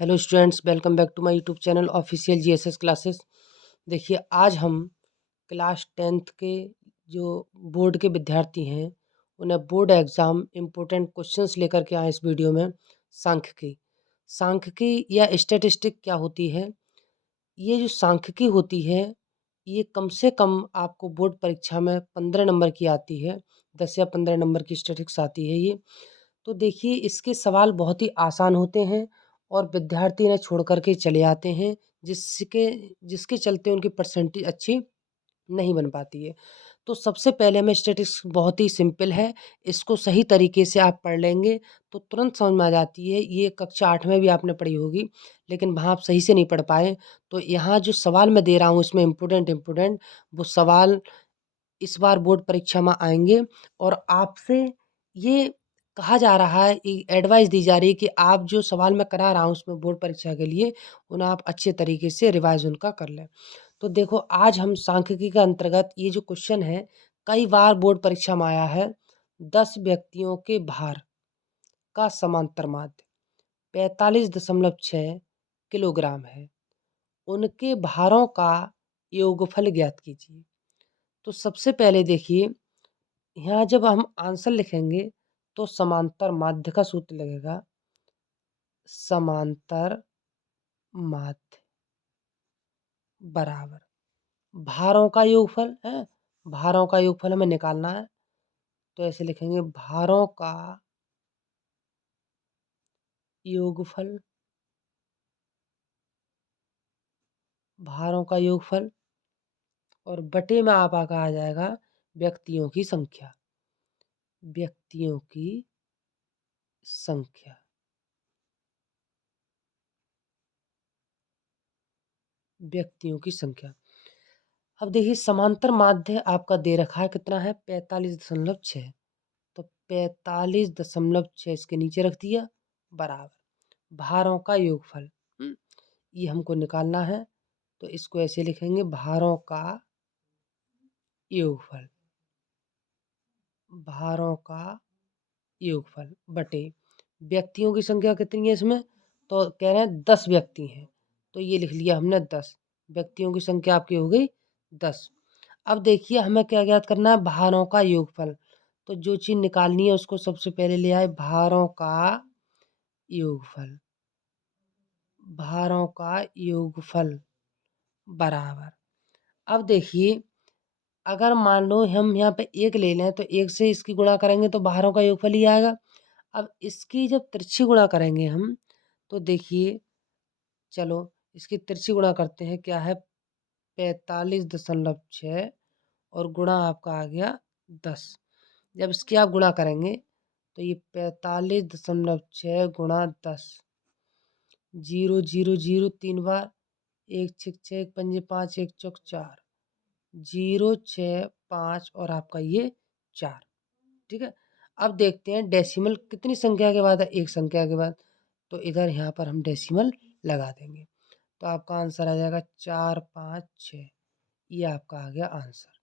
Hello students, welcome back to my YouTube channel official GSS classes. देखिए, आज हम class 10th के जो बोर्ड के विद्यार्थी हैं उन्हें बोर्ड एग्ज़ाम इम्पोर्टेंट क्वेश्चंस लेकर के आए इस वीडियो में। सांख्यिकी या स्टैटिस्टिक क्या होती है? ये जो सांख्यिकी होती है, ये कम से कम आपको बोर्ड परीक्षा में 15 नंबर की आती है। 10 या 15 नंबर की स्टैटिस्टिक्स आती है ये। तो देखिए, इसके सवाल बहुत ही आसान होते हैं और विद्यार्थी इन्हें छोड़ कर के चले आते हैं, जिसके जिसके चलते उनकी परसेंटेज अच्छी नहीं बन पाती है। तो सबसे पहले हमें स्टैटिस्टिक्स बहुत ही सिंपल है, इसको सही तरीके से आप पढ़ लेंगे तो तुरंत समझ में आ जाती है। ये कक्षा 8 में भी आपने पढ़ी होगी, लेकिन वहाँ आप सही से नहीं पढ़ पाए। तो यहाँ जो सवाल मैं दे रहा हूँ इसमें इम्पोर्टेंट वो सवाल इस बार बोर्ड परीक्षा में आएँगे और आपसे ये कहा जा रहा है, एडवाइस दी जा रही है कि आप जो सवाल मैं करा रहा हूँ उसमें बोर्ड परीक्षा के लिए, उन्हें आप अच्छे तरीके से रिवाइज़ उनका कर लें। तो देखो, आज हम सांख्यिकी के अंतर्गत ये जो क्वेश्चन है, कई बार बोर्ड परीक्षा में आया है। 10 व्यक्तियों के भार का समांतर माध्य 45.6 किलोग्राम है। उनके भारों का योगफल ज्ञात कीजिए। तो सबसे पहले देखिए, यहाँ जब हम आंसर लिखेंगे तो समांतर माध्य का सूत्र लगेगा। समांतर माध्य बराबर भारों का योगफल है। भारों का योगफल हमें निकालना है, तो ऐसे लिखेंगे भारों का योगफल। भारों का योगफल और बटे में आपका कहा जाएगा व्यक्तियों की संख्या। व्यक्तियों की संख्या। व्यक्तियों की संख्या। अब देखिए, समांतर माध्य आपका दे रखा है, कितना है? 45.6। तो 45.6 इसके नीचे रख दिया, बराबर भारों का योगफल। ये हमको निकालना है, तो इसको ऐसे लिखेंगे भारों का योगफल। भारों का योगफल बटे व्यक्तियों की संख्या कितनी है इसमें? तो कह रहे हैं 10 व्यक्ति हैं, तो ये लिख लिया हमने 10। व्यक्तियों की संख्या आपकी हो गई 10। अब देखिए, हमें क्या ज्ञात करना है? भारों का योगफल। तो जो चीज़ निकालनी है उसको सबसे पहले ले आए, भारों का योगफल। भारों का योगफल बराबर। अब देखिए, अगर मान लो हम यहाँ पे 1 ले लें तो 1 से इसकी गुणा करेंगे तो भारों का योगफल ही आएगा। अब इसकी जब तिरछी गुणा करेंगे हम, तो देखिए, चलो इसकी तिरछी गुणा करते हैं। क्या है? 45.6 और गुणा आपका आ गया 10। जब इसकी आप गुणा करेंगे तो ये 45.6 गुणा 10। 0 0 0 3 बार, 1 6 6 1 पंजे 5 1 चौक 4, 0 6 5 और आपका ये 4। ठीक है। अब देखते हैं डेसिमल कितनी संख्या के बाद है? एक संख्या के बाद। तो इधर यहाँ पर हम डेसिमल लगा देंगे, तो आपका आंसर आ जाएगा 4 5 6। ये आपका आ गया आंसर।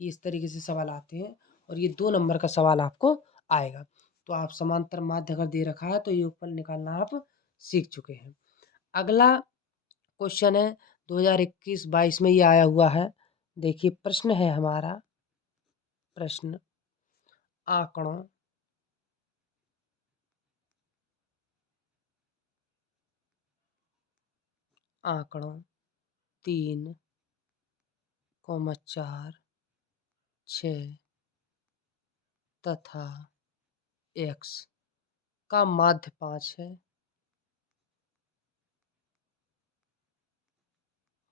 इस तरीके से सवाल आते हैं और ये 2 नंबर का सवाल आपको आएगा। तो आप समांतर माध्य अगर दे रखा है तो योगफल निकालना आप सीख चुके हैं। अगला क्वेश्चन है 2021-22 में ये आया हुआ है। देखिए, प्रश्न है हमारा, प्रश्न आंकड़ों आंकड़ों 3, 4, 6 तथा x का माध्य 5 है।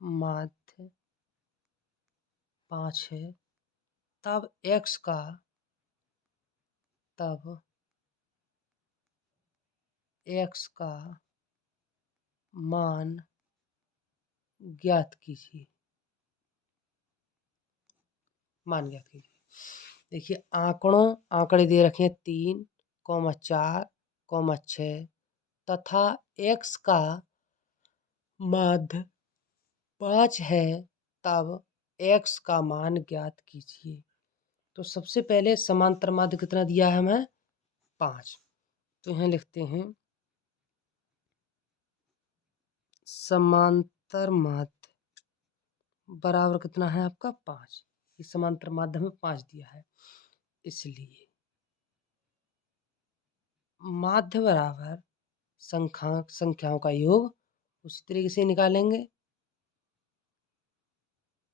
माध्य 5 है, तब x का तब x का मान ज्ञात कीजिए। मान ज्ञात कीजिए। देखिए, आंकड़े दे रखे हैं 3, 4, 6 तथा x का माध्य 5 है, तब x का मान ज्ञात कीजिए। तो सबसे पहले समांतर माध्य कितना दिया है हमें? 5। तो यहाँ लिखते हैं समांतर माध्य बराबर कितना है आपका 5। ये समांतर माध्य में 5 दिया है, इसलिए माध्य बराबर संख्याओं का योग उसी तरीके से निकालेंगे।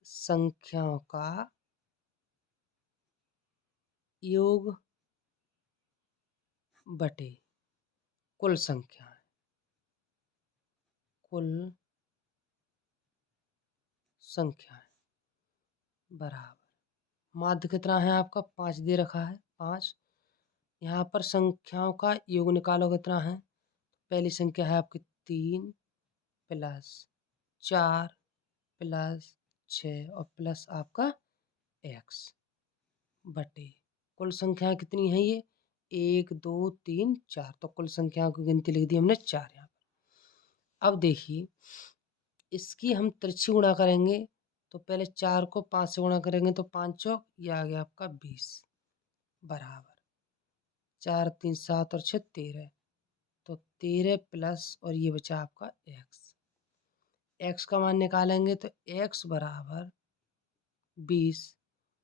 संख्याओं का योग बटे कुल संख्या बराबर माध्य कितना है आपका 5 दे रखा है 5। यहाँ पर संख्याओं का योग निकालो कितना है। पहली संख्या है आपकी 3 प्लस 4 प्लस 6 और प्लस आपका x बटे कुल संख्या कितनी है ये 1 2 3 4। तो कुल संख्याओं की गिनती लिख दी हमने 4 यहाँ पर। अब देखिए इसकी हम तिरछी गुणा करेंगे तो पहले 4 को 5 से गुणा करेंगे तो 5 चौक ये आ गया आपका 20 बराबर 4 3 7 और 6 13। तो 13 प्लस और ये बचा आपका x का मान निकालेंगे तो x बराबर 20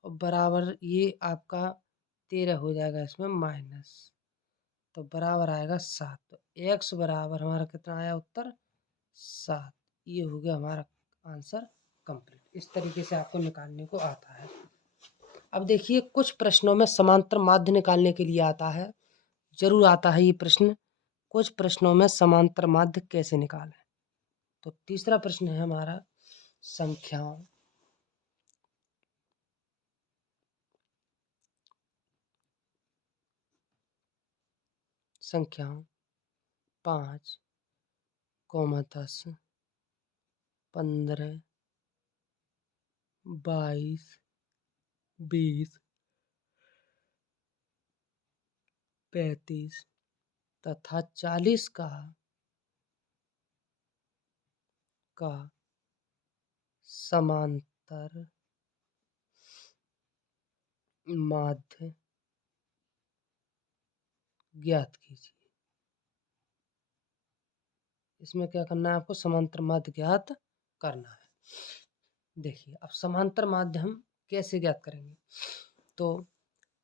और बराबर ये आपका 13 हो जाएगा इसमें माइनस, तो बराबर आएगा 7। तो x बराबर हमारा कितना आया उत्तर 7। ये हो गया हमारा आंसर कंप्लीट। इस तरीके से आपको निकालने को आता है। अब देखिए कुछ प्रश्नों में समांतर माध्य निकालने के लिए आता है, जरूर आता है ये प्रश्न। कुछ प्रश्नों में समांतर माध्य कैसे निकालें। तो तीसरा प्रश्न है हमारा संख्याओं संख्याओं 5, 10, 15, 22, 20, 35 तथा 40 का समांतर माध्य ज्ञात कीजिए। इसमें क्या करना है आपको समांतर माध्य ज्ञात करना है। देखिए अब समांतर माध्य हम कैसे ज्ञात करेंगे। तो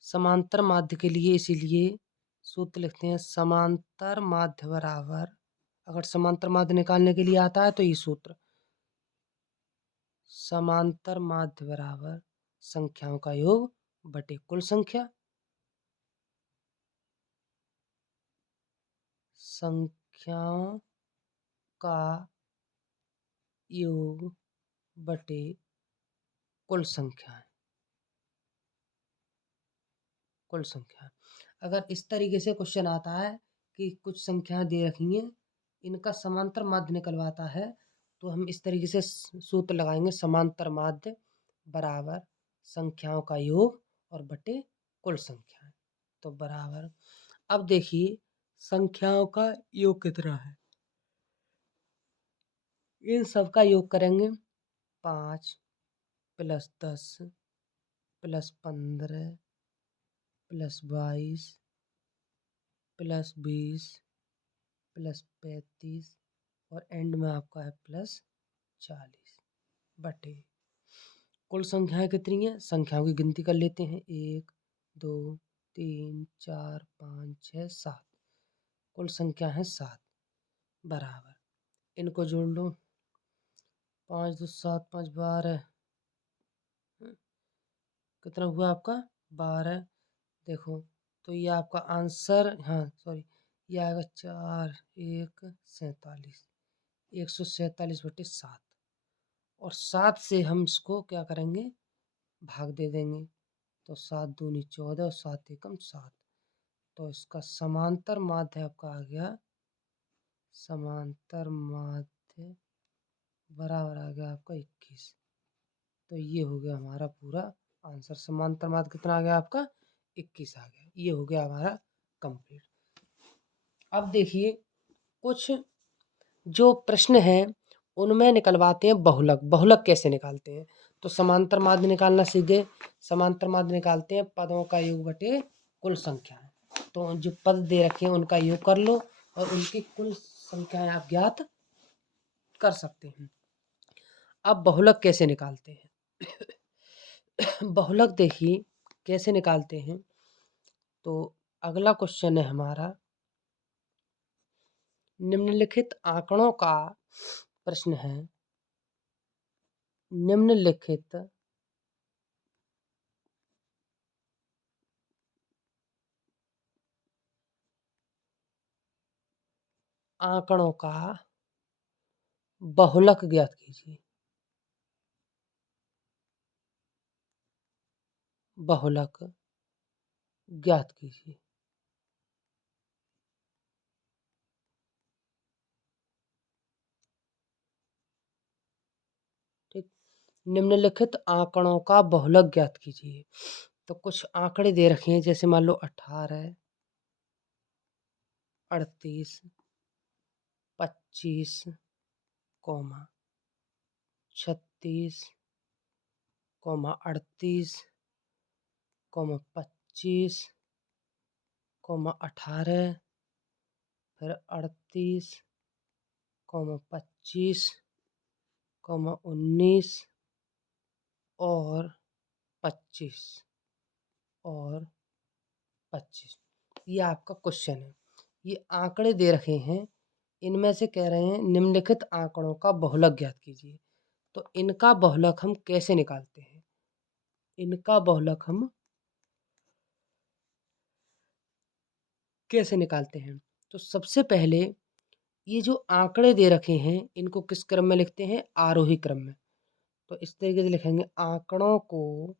समांतर माध्य के लिए इसीलिए सूत्र लिखते हैं समांतर माध्य बराबर, अगर समांतर माध्य निकालने के लिए आता है तो ये सूत्र समांतर माध्य बराबर संख्याओं का योग बटे कुल संख्या। संख्याओं का योग बटे कुल संख्या अगर इस तरीके से क्वेश्चन आता है कि कुछ संख्याएं दे रखी हैं, इनका समांतर माध्य निकलवाता है, तो हम इस तरीके से सूत्र लगाएंगे समांतर माध्य बराबर संख्याओं का योग और बटे कुल संख्याएं। तो बराबर अब देखिए संख्याओं का योग कितना है, इन सब का योग करेंगे 5 plus 10 plus 15 plus 22 plus 20 plus 35 और एंड में आपका है प्लस 40 बटे कुल संख्याएं कितनी हैं। संख्याओं की गिनती कर लेते हैं 1 2 3 4 5 6 7। कुल संख्या है 7 बराबर इनको जोड़ लो 5 2 7 5 12 कितना हुआ आपका 12। देखो तो ये आपका आंसर, हाँ सॉरी, ये आएगा 4 1 47 147 बटे 7 और 7 से हम इसको क्या करेंगे भाग दे देंगे। तो 7 दूनी 14 और 7 एकम 7। तो इसका समांतर माध्य आपका आ गया, समांतर माध्य बराबर आ गया आपका 21। तो ये हो गया हमारा पूरा आंसर। समांतर माध्य कितना आ गया आपका 21 आ गया। ये हो गया हमारा कंप्लीट। अब देखिए कुछ जो प्रश्न हैं उनमें निकलवाते हैं बहुलक। बहुलक कैसे निकालते हैं। तो समांतर माध्य निकालना सीख गए। समांतर माध्य निकालते हैं पदों का योग बटे कुल संख्या। तो जो पद दे रखे हैं उनका योग कर लो और उनकी कुल संख्याएं आप ज्ञात कर सकते हैं। अब बहुलक कैसे निकालते हैं? बहुलक देखिए कैसे निकालते हैं। तो अगला क्वेश्चन है हमारा, निम्नलिखित आंकड़ों का प्रश्न है। निम्नलिखित आंकड़ों का बहुलक ज्ञात कीजिए। बहुलक ज्ञात कीजिए। ठीक, निम्नलिखित आंकड़ों का बहुलक ज्ञात कीजिए। तो कुछ आंकड़े दे रखे हैं, जैसे मान लो 18, 38, 25, 36, 38, 25, 18, फिर 38, 25, 19 और 25 और 25। ये आपका क्वेश्चन है। ये आंकड़े दे रखे हैं, इनमें से कह रहे हैं निम्नलिखित आंकड़ों का बहुलक ज्ञात कीजिए। तो इनका बहुलक हम कैसे निकालते हैं? इनका बहुलक हम कैसे निकालते हैं? तो सबसे पहले ये जो आंकड़े दे रखे हैं, इनको किस क्रम में लिखते हैं? आरोही क्रम में। तो इस तरीके से लिखेंगे, आंकड़ों को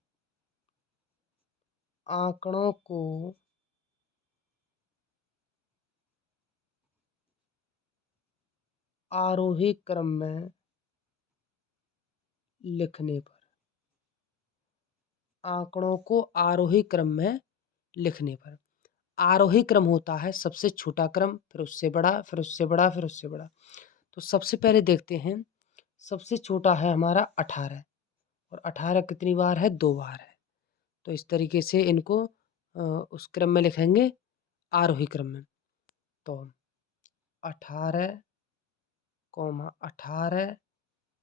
आरोही क्रम में लिखने पर, आंकड़ों को आरोही क्रम में लिखने पर, आरोही क्रम होता है सबसे छोटा क्रम, फिर उससे बड़ा, फिर उससे बड़ा, फिर उससे बड़ा। तो सबसे पहले देखते हैं, सबसे छोटा है हमारा 18, और 18 कितनी बार है? 2 बार है। तो इस तरीके से इनको उस क्रम में लिखेंगे, आरोही क्रम में। तो 18, 18,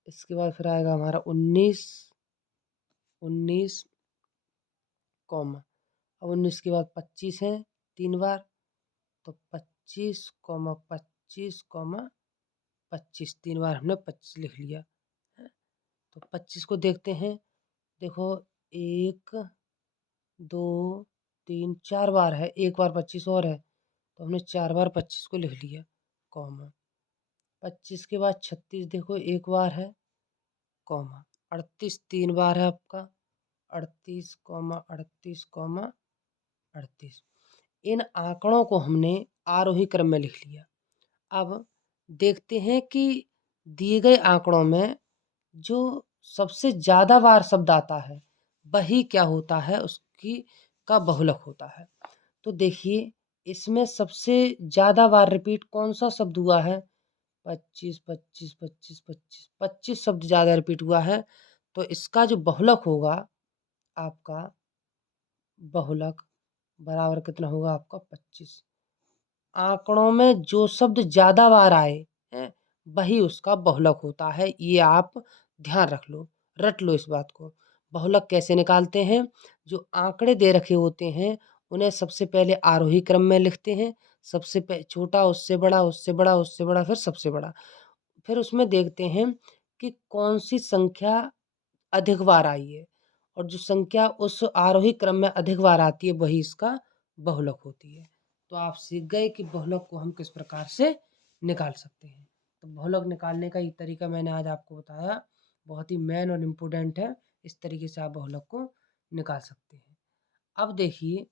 इसके बाद फिर आएगा हमारा 19, 19, अब 19 के बाद 25 है 3 बार, तो 25, 25, 25 3 बार हमने 25 लिख लिया है। तो 25 को देखते हैं, देखो 1, 2, 3, 4 बार है, एक बार 25 और है, तो हमने 4 बार 25 को लिख लिया, कॉमा। 25 के बाद 36 देखो एक बार है, कॉमा। 38 3 बार है आपका, 38, 38, 38। इन आंकड़ों को हमने आरोही क्रम में लिख लिया। अब देखते हैं कि दिए गए आंकड़ों में जो सबसे ज़्यादा बार शब्द आता है, वही क्या होता है? उसकी का बहुलक होता है। तो देखिए, इसमें सबसे ज़्यादा बार रिपीट कौन सा शब्द हुआ है? 25, 25, 25, 25, 25 शब्द ज़्यादा रिपीट हुआ है। तो इसका जो बहुलक होगा आपका, बहुलक बराबर कितना होगा आपका? 25। आंकड़ों में जो शब्द ज़्यादा बार आए हैं, वही उसका बहुलक होता है। ये आप ध्यान रख लो, रट लो इस बात को। बहुलक कैसे निकालते हैं? जो आंकड़े दे रखे होते हैं, उन्हें सबसे पहले आरोही क्रम में लिखते हैं। सबसे छोटा, उससे बड़ा, उससे बड़ा, उससे बड़ा, फिर सबसे बड़ा। फिर उसमें देखते हैं कि कौन सी संख्या अधिक बार आई है, और जो संख्या उस आरोही क्रम में अधिक बार आती है, वही इसका बहुलक होती है। तो आप सीख गए कि बहुलक को हम किस प्रकार से निकाल सकते हैं। तो बहुलक निकालने का ये तरीका मैंने आज आपको बताया, बहुत ही मेन और इम्पोर्टेंट है। इस तरीके से आप बहुलक को निकाल सकते हैं। अब देखिए,